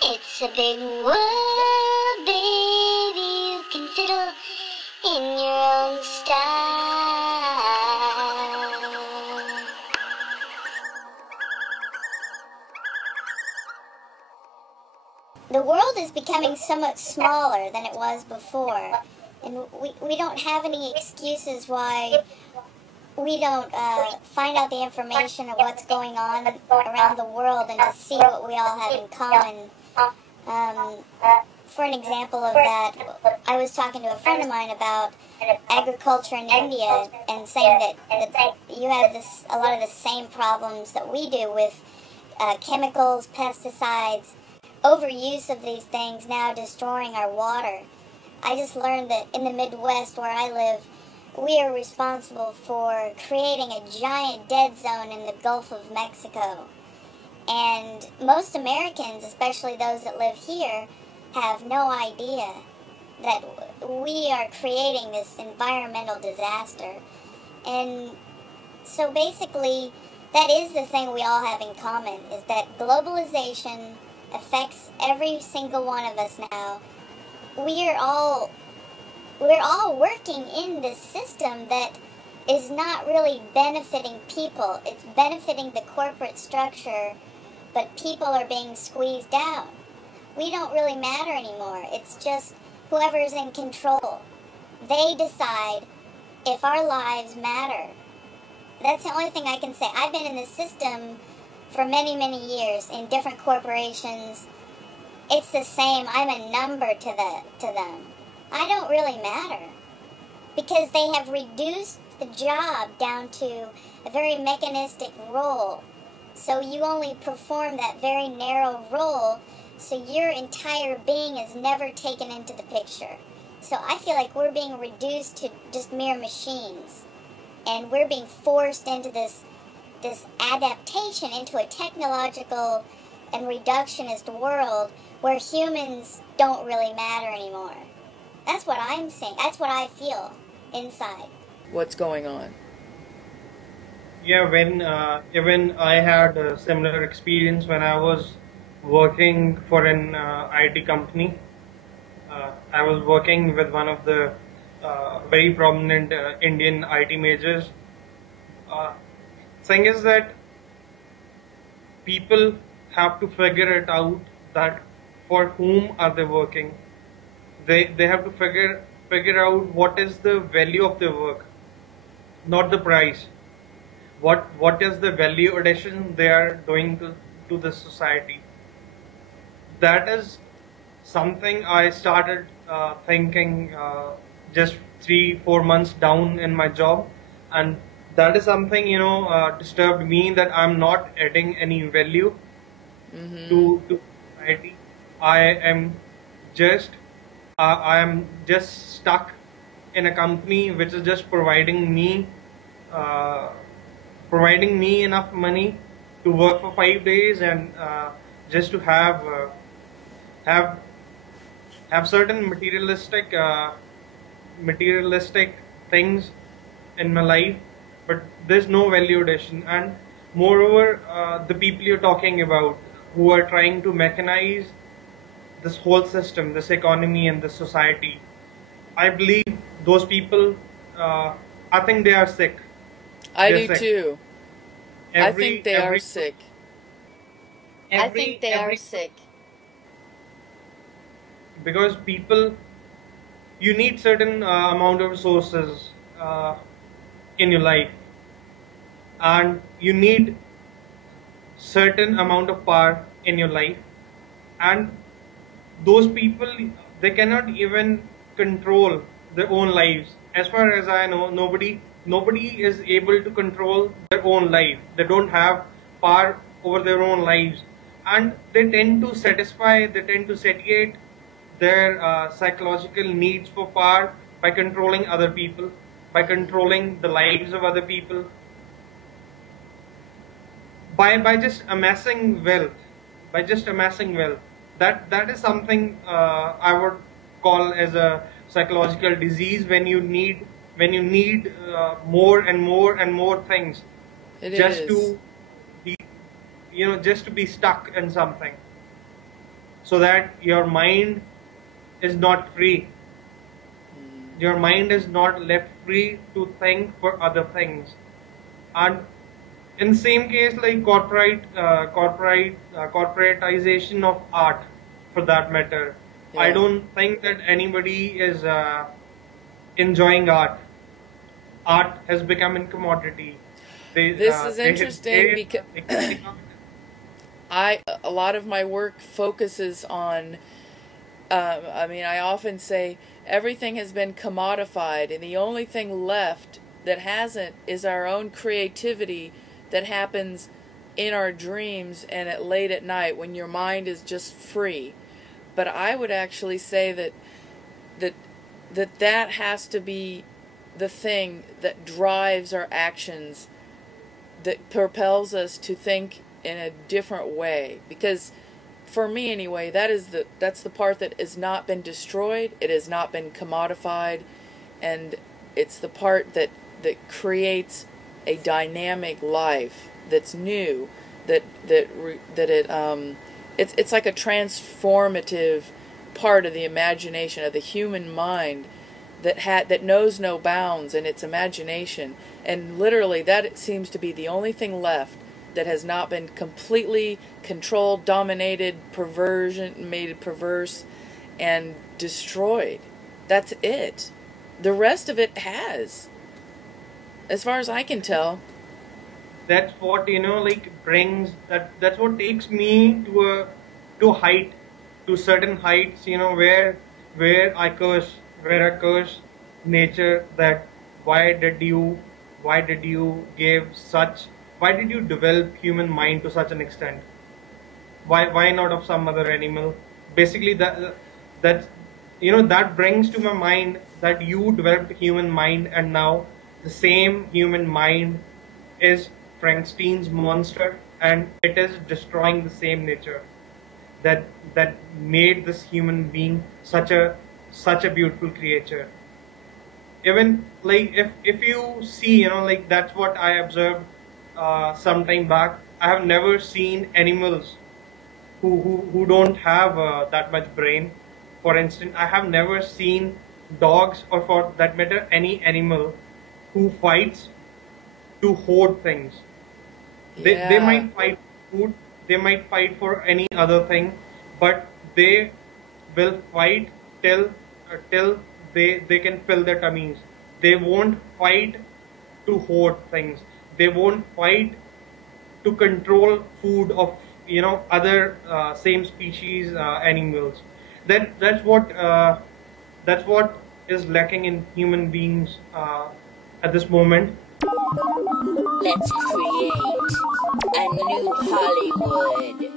It's a big world, baby. You can fiddle in your own style. The world is becoming somewhat smaller than it was before, and we don't have any excuses why we don't find out the information of what's going on around the world and to see what we all have in common. For an example of that, I was talking to a friend of mine about agriculture in India and saying that you have a lot of the same problems that we do with chemicals, pesticides, overuse of these things now destroying our water. I just learned that in the Midwest where I live, we are responsible for creating a giant dead zone in the Gulf of Mexico. And most Americans, especially those that live here, have no idea that we are creating this environmental disaster. And so basically, that is the thing we all have in common, is that globalization affects every single one of us now. We're all working in this system that is not really benefiting people. It's benefiting the corporate structure, but people are being squeezed out. We don't really matter anymore. It's just whoever's in control. They decide if our lives matter. That's the only thing I can say. I've been in this system for many, many years in different corporations. It's the same. I'm a number to them. I don't really matter because they have reduced the job down to a very mechanistic role. So you only perform that very narrow role, so your entire being is never taken into the picture. So I feel like we're being reduced to just mere machines, and we're being forced into this adaptation into a technological and reductionist world where humans don't really matter anymore. That's what I'm saying. That's what I feel inside. What's going on? Yeah, when even I had a similar experience when I was working for an IT company. I was working with one of the very prominent Indian IT majors. Thing is that people have to figure it out that for whom are they working. They have to figure out what is the value of their work, not the price. What is the value addition they are doing to the society. That is something I started thinking just 3-4 months down in my job, and that is something disturbed me, that I'm not adding any value to society. I am just stuck in a company which is just providing me enough money to work for 5 days and just to have certain materialistic things in my life, but there's no value addition. And moreover, the people you're talking about who are trying to mechanize this whole system, this economy and this society, I believe those people, I think they are sick. I They're do sick. too. I think they are sick. I think they are sick. Because people, you need certain amount of resources in your life, and you need certain amount of power in your life, and those people, they cannot even control their own lives. As far as I know, nobody is able to control their own life. They don't have power over their own lives, and they tend to satiate their psychological needs for power by controlling other people, by controlling the lives of other people, by just amassing wealth, That is something I would call as a psychological disease, when you need more and more and more things just to be stuck in something. so that your mind is not free. Your mind is not left free to think for other things. And in the same case, like corporatization of art, for that matter, I Yeah. don't think that anybody is enjoying art. Art has become a commodity. This is interesting because a lot of my work focuses on, I often say everything has been commodified, and the only thing left that hasn't is our own creativity that happens in our dreams and at late at night when your mind is just free. But I would actually say that has to be the thing that drives our actions, that propels us to think in a different way. Because for me anyway, that's the part that has not been destroyed, it has not been commodified, and it's the part that creates a dynamic life that's new, it's like a transformative part of the imagination of the human mind that knows no bounds in its imagination. And literally that it seems to be the only thing left that has not been completely controlled, dominated, made perverse, and destroyed. That's it. The rest of it has, as far as I can tell. That's what brings that's what takes me to height, to certain heights, where I curse nature, that why did you why did you develop human mind to such an extent? Why not of some other animal? Basically, that brings to my mind that you developed human mind, and now the same human mind is Frankenstein's monster, and it is destroying the same nature that made this human being such a beautiful creature. Even like if you see, that's what I observed some time back. I have never seen animals who don't have that much brain. For instance, I have never seen dogs, or for that matter any animal, who fights to hoard things. They might fight food, they might fight for any other thing, but they will fight till they can fill their tummies. They won't fight to hoard things. They won't fight to control food of other same species animals. That's what is lacking in human beings at this moment. Let's create a new Hollywood.